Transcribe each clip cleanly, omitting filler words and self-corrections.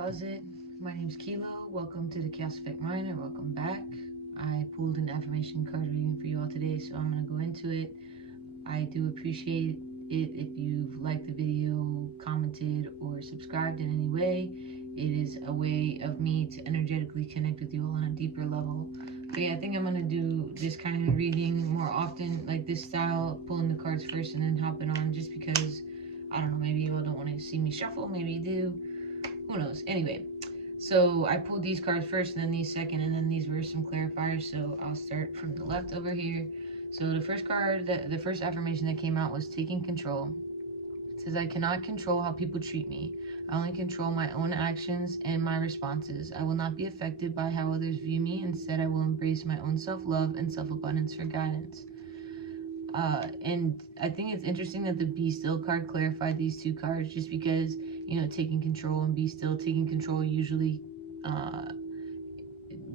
how's it? My name's Kilo. Welcome to the Chaos Effect Mind, or welcome back. I pulled an affirmation card reading for you all today, so I'm going to go into it. I do appreciate it if you've liked the video, commented, or subscribed in any way. It is a way of me to energetically connect with you all on a deeper level. But yeah, I think I'm going to do this kind of reading more often, like this style, pulling the cards first and then hopping on, just because, I don't know, maybe you all don't want to see me shuffle, maybe you do. Who knows? Anyway, so I pulled these cards first, and then these second, and then these were some clarifiers. So I'll start from the left over here. So the first card, the first affirmation that came out was taking control. It says, I cannot control how people treat me. I only control my own actions and my responses. I will not be affected by how others view me. Instead, I will embrace my own self-love and self-abundance for guidance. And I think it's interesting that the Be Still card clarified these two cards, just because, you know, taking control and be still, taking control usually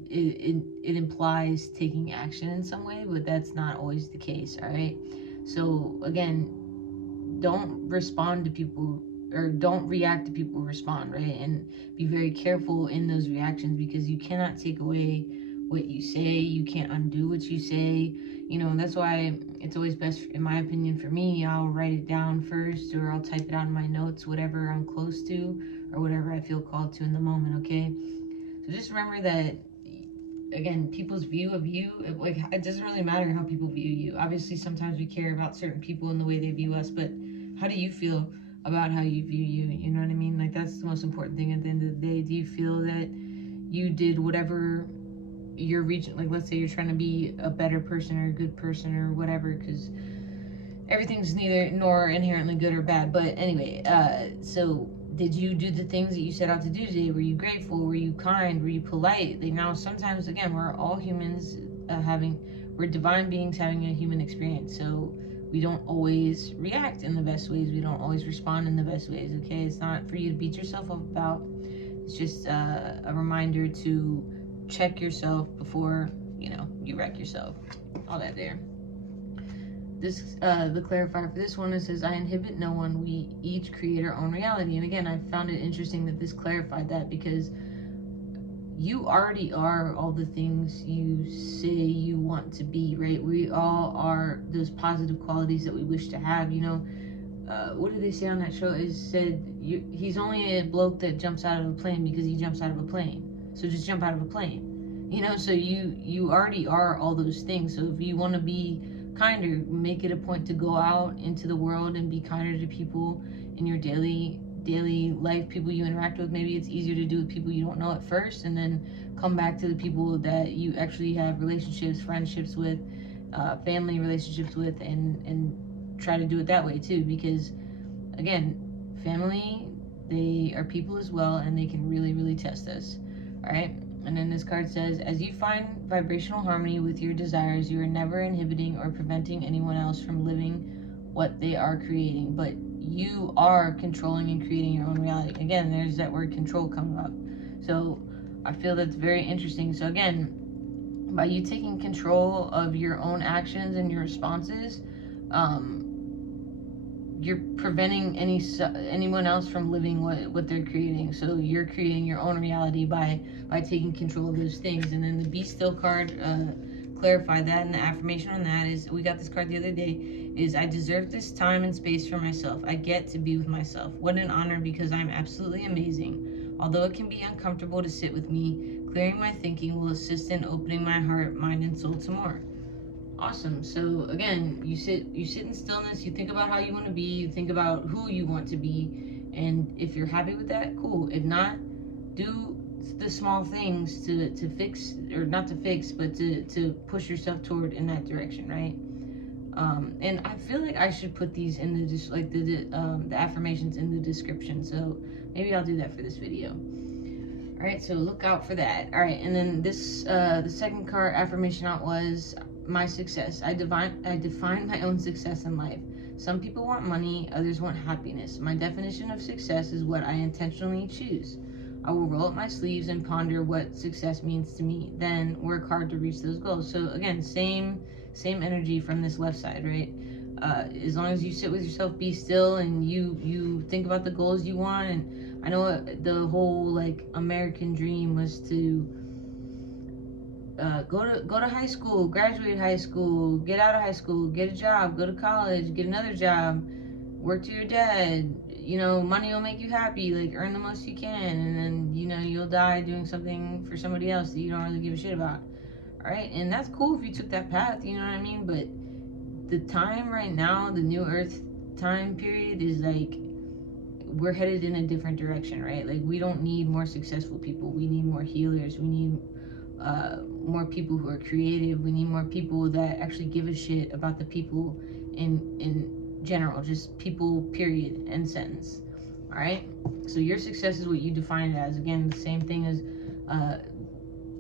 it implies taking action in some way, but that's not always the case. All right, so again, don't respond to people, or don't react to people respond, right? And be very careful in those reactions, because you cannot take away what you say, you can't undo what you say, you know. And that's why it's always best, in my opinion, for me, I'll write it down first, or I'll type it out in my notes, whatever I'm close to or whatever I feel called to in the moment. Okay, so just remember that, again, people's view of you, like, it doesn't really matter how people view you. Obviously, sometimes we care about certain people and the way they view us, but how do you feel about how you view you? You know what I mean? Like, that's the most important thing at the end of the day. Do you feel that you did whatever you're reaching? Like, let's say you're trying to be a better person or a good person or whatever, because everything's neither nor inherently good or bad. But anyway, so did you do the things that you set out to do today? Were you grateful? Were you kind? Were you polite? Like, now, sometimes, again, we're all humans, we're divine beings having a human experience. So we don't always react in the best ways. We don't always respond in the best ways. Okay, it's not for you to beat yourself up about. It's just a reminder to check yourself before, you know, you wreck yourself. All that there. This the clarifier for this one, it says, I inhibit no one, we each create our own reality. And again, I found it interesting that this clarified that, because you already are all the things you say you want to be, right? We all are those positive qualities that we wish to have, you know. What did they say on that show? It said, he's only a bloke that jumps out of a plane because he jumps out of a plane. So just jump out of a plane, you know. So you already are all those things. So if you want to be kinder, make it a point to go out into the world and be kinder to people in your daily life, people you interact with. Maybe it's easier to do with people you don't know at first, and then come back to the people that you actually have relationships, friendships with, family relationships with, and try to do it that way too. Because, again, family, they are people as well, and they can really test us. All right. And then this card says, as you find vibrational harmony with your desires, you are never inhibiting or preventing anyone else from living what they are creating, but you are controlling and creating your own reality. Again, there's that word control coming up. So I feel that's very interesting. So again, by you taking control of your own actions and your responses, you're preventing anyone else from living what they're creating. So you're creating your own reality by taking control of those things. And then the Be Still card clarified that, and the affirmation on that is, we got this card the other day, is, I deserve this time and space for myself. I get to be with myself. What an honor, because I'm absolutely amazing. Although it can be uncomfortable to sit with me, clearing my thinking will assist in opening my heart, mind, and soul to more. Awesome. So again, you sit in stillness, you think about how you want to be, you think about who you want to be, and if you're happy with that, cool. If not, do the small things to fix, or not to fix, but to push yourself toward in that direction, right? And I feel like I should put these in the affirmations in the description. So maybe I'll do that for this video. All right, so look out for that. All right, and then this the second card affirmation out was my success. I define my own success in life. Some people want money, others want happiness. My definition of success is what I intentionally choose. I will roll up my sleeves and ponder what success means to me, then work hard to reach those goals. So again, same energy from this left side, right? As long as you sit with yourself, be still, and you think about the goals you want. And I know the whole like American dream was to go to high school, graduate high school, get out of high school, get a job, go to college, get another job, work to your dad. You know, money will make you happy. Like, earn the most you can, and then you know you'll die doing something for somebody else that you don't really give a shit about. All right, and that's cool if you took that path. You know what I mean? But the time right now, the new Earth time period is like we're headed in a different direction, right? Like, we don't need more successful people. We need more healers. We need more people who are creative. We need more people that actually give a shit about the people in general, just people, period, end sentence. All right. So your success is what you define it as. Again, the same thing as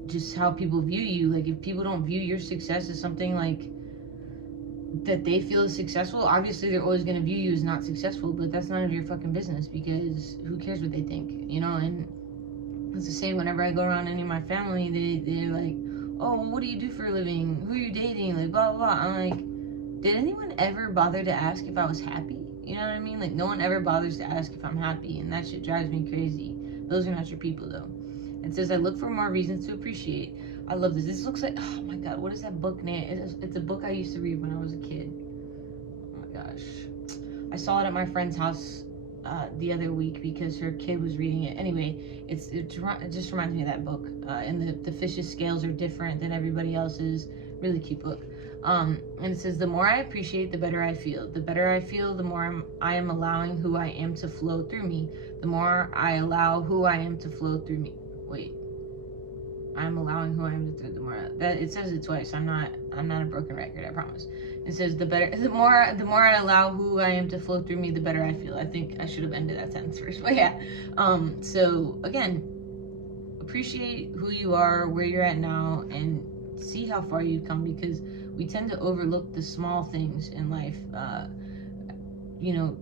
just how people view you. Like, if people don't view your success as something like that they feel is successful, obviously they're always going to view you as not successful, but that's none of your fucking business, because who cares what they think, you know? And it's the same whenever I go around any of my family, they're like, oh, well, what do you do for a living? Who are you dating? Like, blah, blah, blah. I'm like, did anyone ever bother to ask if I was happy? You know what I mean? Like, no one ever bothers to ask if I'm happy, and that shit drives me crazy. Those are not your people, though. It says, I look for more reasons to appreciate. I love this. This looks like, oh my god, what is that book name? It's a book I used to read when I was a kid. Oh my gosh. I saw it at my friend's house the other week because her kid was reading it. Anyway, it just reminds me of that book. And the fish's scales are different than everybody else's. Really cute book. And it says, the more I appreciate, the better I feel. The better I feel, the more I am allowing who I am to flow through me. The more I allow who I am to flow through me. Wait. I'm allowing who I am to the more that it says it twice. I'm not a broken record, I promise. It says the more I allow who I am to flow through me, the better I feel. I think I should have ended that sentence first, but yeah. So again, appreciate who you are, where you're at now, and see how far you've come, because we tend to overlook the small things in life. You know,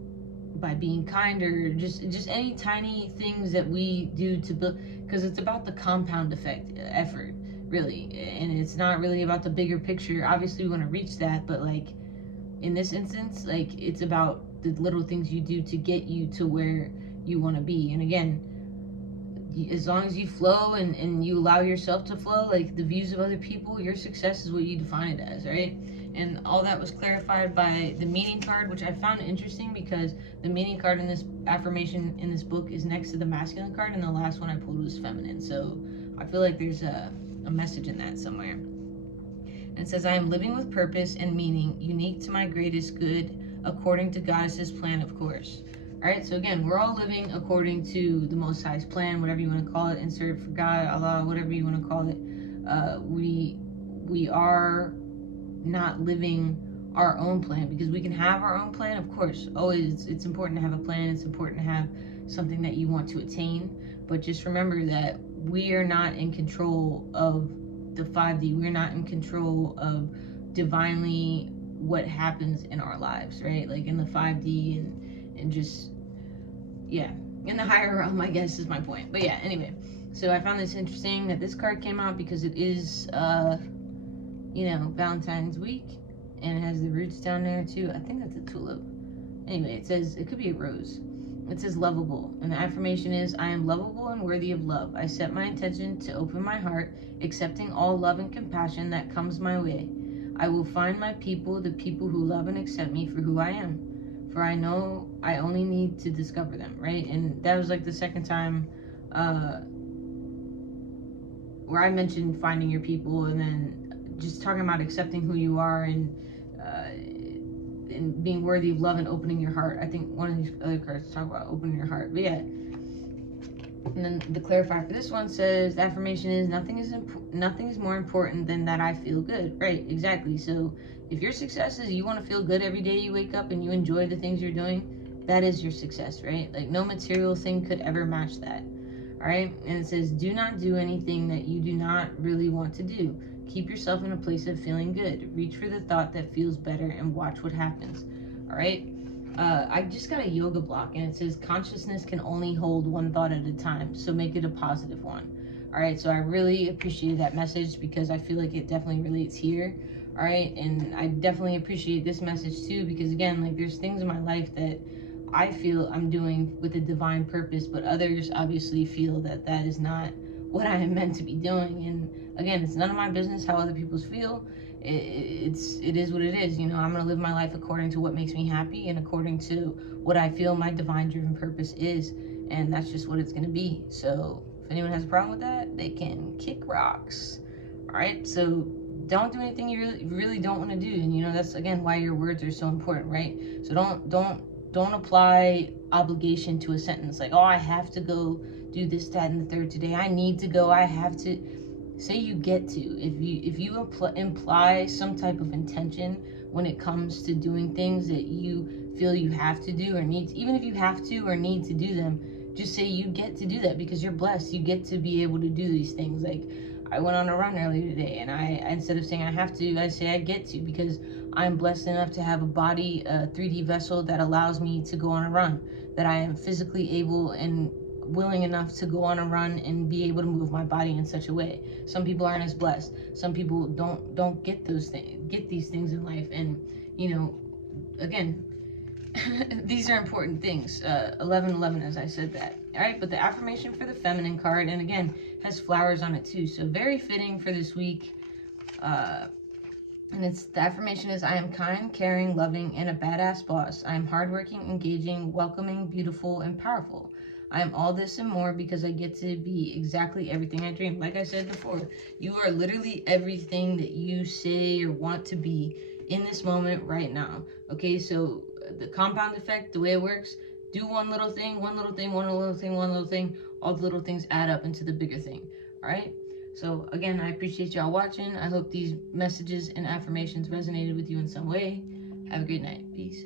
by being kinder, just any tiny things that we do to build, because it's about the compound effort, really, and it's not really about the bigger picture. Obviously we want to reach that, but like in this instance, like, it's about the little things you do to get you to where you want to be. And again, as long as you flow and you allow yourself to flow, like the views of other people, your success is what you define it as, right? And all that was clarified by the meaning card, which I found interesting because the meaning card in this affirmation in this book is next to the masculine card, and the last one I pulled was feminine. So I feel like there's a message in that somewhere. And it says, I am living with purpose and meaning, unique to my greatest good, according to Goddess's plan, of course. All right, so again, we're all living according to the Most High's plan, whatever you want to call it. Insert for God, Allah, whatever you want to call it. We are not living our own plan, because we can have our own plan, of course. Always, it's important to have a plan. It's important to have something that you want to attain. But just remember that we are not in control of the 5D. We're not in control of divinely what happens in our lives, right? Like in the 5D and just, yeah, in the higher realm, I guess is my point. But yeah, anyway, so I found this interesting that this card came out because it is you know, Valentine's week, and it has the roots down there too. I think that's a tulip. Anyway, it says, it could be a rose. It says lovable, and the affirmation is, I am lovable and worthy of love. I set my intention to open my heart, accepting all love and compassion that comes my way. I will find my people, the people who love and accept me for who I am, for I know I only need to discover them, right? And that was like the second time where I mentioned finding your people, and then just talking about accepting who you are and being worthy of love and opening your heart. I think one of these other cards talk about opening your heart, but yeah. And then the clarifier for this one says, the affirmation is, nothing is more important than that I feel good. Right, exactly. So if your success is you want to feel good every day you wake up and you enjoy the things you're doing, that is your success, right? Like, no material thing could ever match that. All right, and it says, do not do anything that you do not really want to do. Keep yourself in a place of feeling good. Reach for the thought that feels better and watch what happens. All right. I just got a yoga block, and it says, consciousness can only hold one thought at a time, so make it a positive one. All right. So I really appreciate that message, because I feel like it definitely relates here. All right. And I definitely appreciate this message too, because again, like, there's things in my life that I feel I'm doing with a divine purpose, but others obviously feel that that is not what I am meant to be doing. And again, it's none of my business how other people feel. It is what it is. You know, I'm gonna live my life according to what makes me happy and according to what I feel my divine driven purpose is, and that's just what it's gonna be. So if anyone has a problem with that, they can kick rocks. All right, so don't do anything you really don't want to do, and you know that's again why your words are so important, right? So don't apply obligation to a sentence like, oh, I have to go do this, that, and the third today. I need to go. I have to. Say you get to. If you imply some type of intention when it comes to doing things that you feel you have to do or need to, even if you have to or need to do them, just say you get to do that because you're blessed. You get to be able to do these things. Like I went on a run earlier today, and I instead of saying I have to, I say I get to because I'm blessed enough to have a body, a 3D vessel that allows me to go on a run, that I am physically able and willing enough to go on a run and be able to move my body in such a way. Some people aren't as blessed. Some people don't get these things in life. And you know, again, these are important things. 1111, as I said that. All right, but the affirmation for the feminine card, and again, has flowers on it too. So very fitting for this week. And the affirmation is, I am kind, caring, loving, and a badass boss. I am hardworking, engaging, welcoming, beautiful, and powerful. I am all this and more because I get to be exactly everything I dream. Like I said before, you are literally everything that you say or want to be in this moment right now. Okay, so the compound effect, the way it works, do one little thing, one little thing, one little thing, one little thing. All the little things add up into the bigger thing. All right? So again, I appreciate y'all watching. I hope these messages and affirmations resonated with you in some way. Have a great night. Peace.